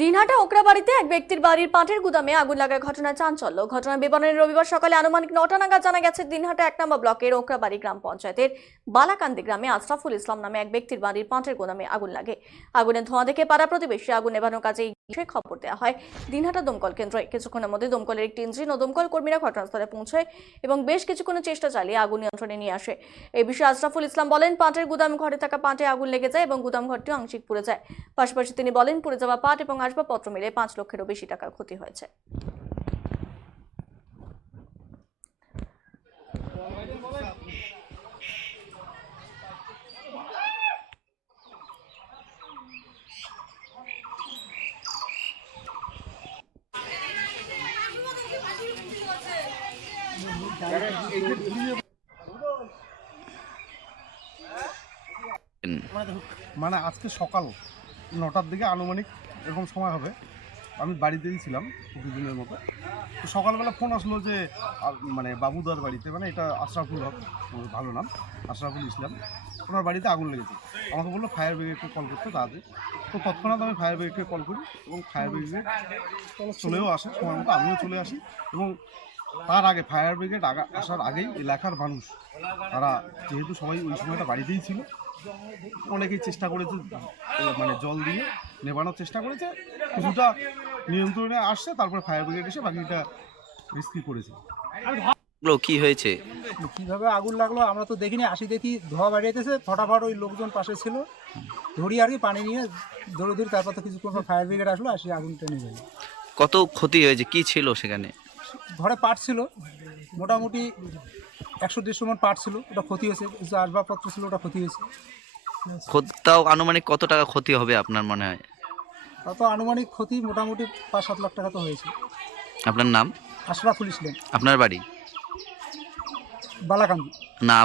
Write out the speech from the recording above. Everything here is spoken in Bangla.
দিনহাটা ওকরাবাড়িতে এক ব্যক্তির বাড়ির পাটের গুদামে আগুন লাগার ঘটনায় চাঞ্চল্য। ঘটনার বিবরণে রবিবার সকালে আনুমানিক ৯টা নাগাদ জানা গেছে, দিনহাটা ১ নম্বর ব্লকের ওকরাবাড়ি গ্রাম পঞ্চায়েতের বালাকান্দি গ্রামে আশরাফুল ইসলাম নামে এক ব্যক্তির বাড়ির পাটের গুদামে আগুন লাগে। আগুনের ধোঁয়া দেখে পাড়া প্রতিবেশী আগুন নেভানোর কাজে বিষয়ে খবর দেওয়া হয় দিনহাটা দমকল কেন্দ্রে। কিছুক্ষণের মধ্যে দমকলের একটি ইঞ্জিন ও দমকল কর্মীরা ঘটনাস্থলে পৌঁছায় এবং বেশ কিছুক্ষণের চেষ্টা চালিয়ে আগুন নিয়ন্ত্রণে নিয়ে আসে। এই বিষয়ে আশরাফুল ইসলাম বলেন, পাটের গুদাম ঘরে থাকা পাটে আগুন লেগে যায় এবং গুদাম ঘরটিও আংশিক পুড়ে যায়। পাশাপাশি তিনি বলেন, পুড়ে যাওয়া পাট এবং আসবাবপত্র মিলে ৫ লক্ষেরও বেশি টাকার ক্ষতি হয়েছে। মানে আজকে সকাল ৯টার দিকে আনুমানিক এরকম সময় হবে। আমি বাড়িতেই ছিলাম দুদিনের মতো। তো সকালবেলা ফোন আসলো যে মানে বাবুদার বাড়িতে, মানে এটা আশরাফুল হক, ভালো নাম, আশরাফুল ইসলাম, ওনার বাড়িতে আগুন লেগেছে। আমাকে বললো ফায়ার ব্রিগেডকে কল করতে তাড়াতাড়ি। তো তৎক্ষণাৎ আমি ফায়ার ব্রিগেডকে কল করি এবং ফায়ার ব্রিগেড চলেও আসে সময় মতো, আমিও চলে আসি। এবং তার আগে ফায়ার ব্রিগেড আসার আগেই এলাকার মানুষ, তারা যেহেতু সবাই ওই সময়টা বাড়িতেই ছিল, অনেকেই চেষ্টা করেছে, মানে জল দিয়ে নেভানোর চেষ্টা করেছে, কিছুটা নিয়ন্ত্রণে আসছে। তারপরে ফায়ার ব্রিগেড এসে বাকিটা রেস্কিউ করেছে। কি হয়েছে, কিভাবে আগুন লাগলো আমরা তো দেখিনি, আসি দেখি ধোয়া বাড়িয়েছে, ফটাফট ওই লোকজন পাশে ছিল, ধরি আর কি পানি নিয়ে ধরে তারপর তো কিছুক্ষণ পর ফায়ার ব্রিগেড আসলো, আসি আগুনটা নিয়ে গেল। কত ক্ষতি হয়েছে, কি ছিল সেখানে? ঘরে পাট ছিল মোটামুটি ১০০-১৫০ মণ পাট ছিল, ওটা ক্ষতি হয়েছে। কিছু আসবাবপত্র ছিল, ওটা ক্ষতি হয়েছে। তাও আনুমানিক কত টাকা ক্ষতি হবে আপনার মনে হয়? তত আনুমানিক ক্ষতি মোটামুটি ৫-৭ লাখ টাকা তো হয়েছে। আপনার নাম? আশরাফুল ইসলাম, আপনার বাড়ি? বালাকান্দি। না